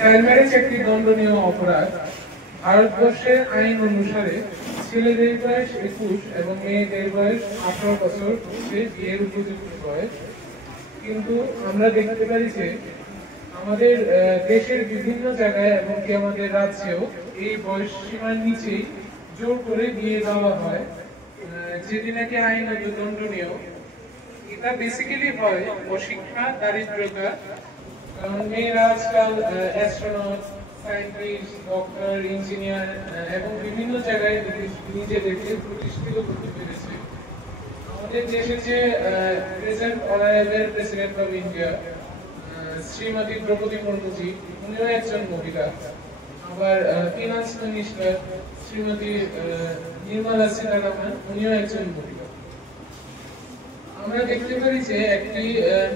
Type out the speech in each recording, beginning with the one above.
Child marriage একটি দণ্ডনীয় অপরাধ। ভারতবর্ষের আইন অনুসারে ছেলেদের বয়স 21 এবং মেয়েদের বয়স 18 বছর হচ্ছে বিয়ের উপযুক্ত বয়স। কিন্তু আমরা দেখতে পারি যে আমাদের দেশের বিভিন্ন জায়গায় এমনকি আমাদের রাজ্যেও এই বয়স সীমার নিচেই জোর করে বিয়ে দেওয়া হয়, যেটি নাকি আইনত দণ্ডনীয়। এটা বেসিক্যালি হয় অশিক্ষা, দারিদ্রতা। কারণ মেয়েরা আজকাল অ্যাস্ট্রোনট, সায়েন্টিস্ট, ডক্টর, ইঞ্জিনিয়ার এবং বিভিন্ন জায়গায় নিজেদেরকে প্রতিষ্ঠিত করতে পেরেছে। আমাদের দেশে যে present honourable president of India Shrimati Droupadi Murmuji, উনিও একজন মহিলা। আবার ফিনান্স মিনিস্টার শ্রীমতী নির্মলা সীতারামন, উনিও একজন মহিলা। আমরা দেখতে পারি যে একটি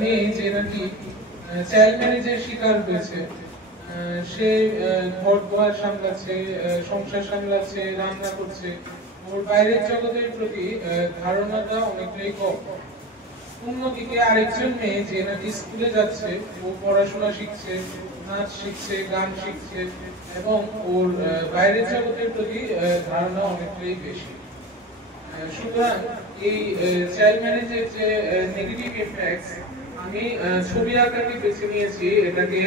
মেয়ে যে নাকি চাইল্ড ম্যারেজের শিকার হয়েছে, সে ঘর দুয়ার সামলাচ্ছে, সংসার সামলাচ্ছে, রান্না করছে, ওর বাইরের জগতের প্রতি ধারণাটা অনেকটাই কম। অন্যদিকে আরেকজন মেয়ে যে নাকি স্কুলে যাচ্ছে, ও পড়াশোনা শিখছে, নাচ শিখছে, গান শিখছে এবং ওর বাইরের জগতের প্রতি ধারণা অনেকটাই বেশি। সুতরাং এই চাইল্ড ম্যারেজের যে নেগেটিভ ইমপ্যাক্টস, আমি ছবি আঁকাকে বেছে নিয়েছি এটাকে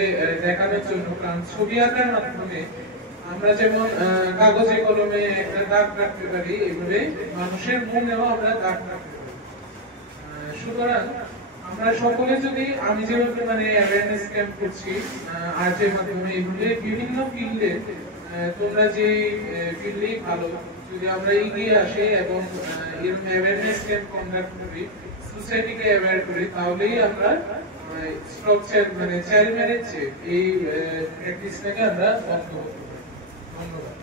দেখানোর জন্য। কারণ ছবি আঁকার মাধ্যমে আমরা যেমন কাগজে কলমে একটা দাগ রাখতে পারি, এভাবে মানুষের মনেও আমরা দাগ রাখতে পারি। সুতরাং আমরা সকলে যদি, আমি যেভাবে অ্যাওয়ারনেস ক্যাম্প করছি আর্টের মাধ্যমে, এভাবে বিভিন্ন ফিল্ডে, তোমরা যে ফিল্ডেই ভালো, যদি আমরা এগিয়ে আসি এবং এরকম অ্যাওয়ারনেস ক্যাম্প কন্ডাক্ট করি, সোসাইটিকে অ্যাওয়্যার করি, তাহলেই আমরা স্ট্রাকচার চাইল্ড ম্যারেজ এই প্র্যাকটিসটাকে আমরা বন্ধ করতে পারি। ধন্যবাদ।